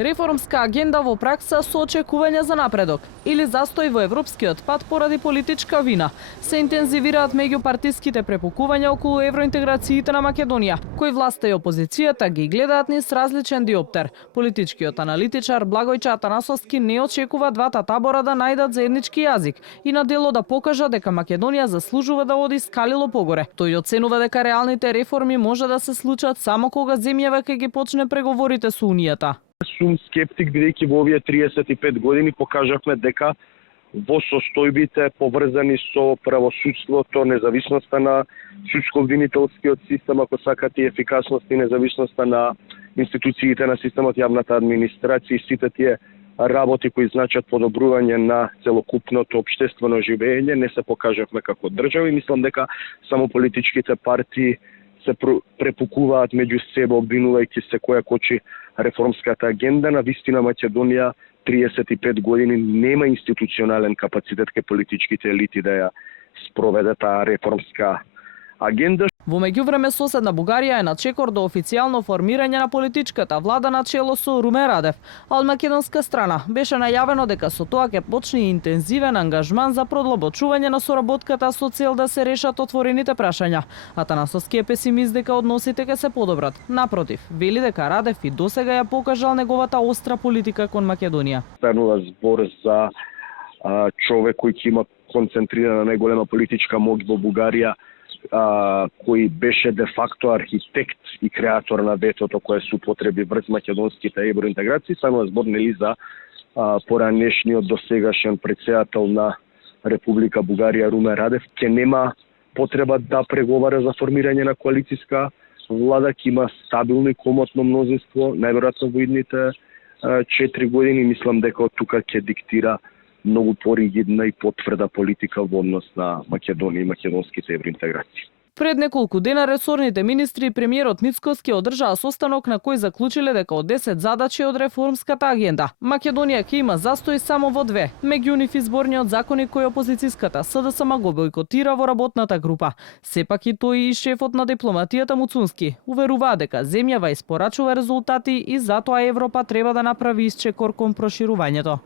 Реформска агенда во пракса со очекувања за напредок или застој во европскиот пат поради политичка вина. Се интензивираат меѓупартиските препукувања околу евроинтеграциите на Македонија, кои власта и опозицијата ги гледаат низ различен диоптер. Политичкиот аналитичар Благојче Атанасовски не очекува двата табора да најдат заеднички јазик и на дело да покажа дека Македонија заслужува да оди скалило погоре. Тој оценува дека реалните реформи може да се случат само кога земјава ќе ги почне преговорите со Унијата. Сум скептик, бидејќи во овие 35 години покажавме дека во состојбите поврзани со правосудството, независноста на судско-обвинителскиот систем, ако сакате, ефикасност и независноста на институциите на системот, јавната администрација и сите тие работи кои значат подобрување на целокупното општествено живење, не се покажавме како држава и мислам дека само политичките партии се препукуваат меѓу себе, обвинувајќи се која кочи реформската агенда. На вистина Македонија 35 години нема институционален капацитет кај политичките елити да ја спроведе таа реформска агенда. Во меѓувреме соседна Бугарија е на чекор до официјално формирање на политичката влада на чело со Румен Радев, а од македонска страна беше најавено дека со тоа ќе почне интензивен ангажман за продлабочување на соработката со цел да се решат отворените прашања. Атанасовски е песимист дека односите ќе се подобрат. Напротив, вели дека Радев и досега ја покажал неговата остра политика кон Македонија. Станува збор за човек кој ќе има концентрирана најголема политичка моќ во Бугарија, кој беше де факто архитект и креатор на ветото кое се употреби врз македонските евроинтеграции, само збор нели за поранешниот досегашен претседател на Република Бугарија Румен Радев, ќе нема потреба да преговара за формирање на коалициска влада, ќе има стабилно и комотно мнозинство, најверојатно во идните 4 години. Мислам дека од тука ќе диктира многу поригидна и потврда политика во однос на Македонија и македонските евроинтеграции. Пред неколку дена ресорните министри и премиерот Мицкоски одржаа состанок на кој заклучиле дека од 10 задачи од реформската агенда, Македонија ќе има застој само во 2. Меѓу нив изборниот законник кој опозицијската СДСМ го бојкотира во работната група. Сепак и тој и шефот на дипломатијата Муцунски уверуваа дека земјава испорачува резултати и затоа Европа треба да направи исчекор кон проширувањето.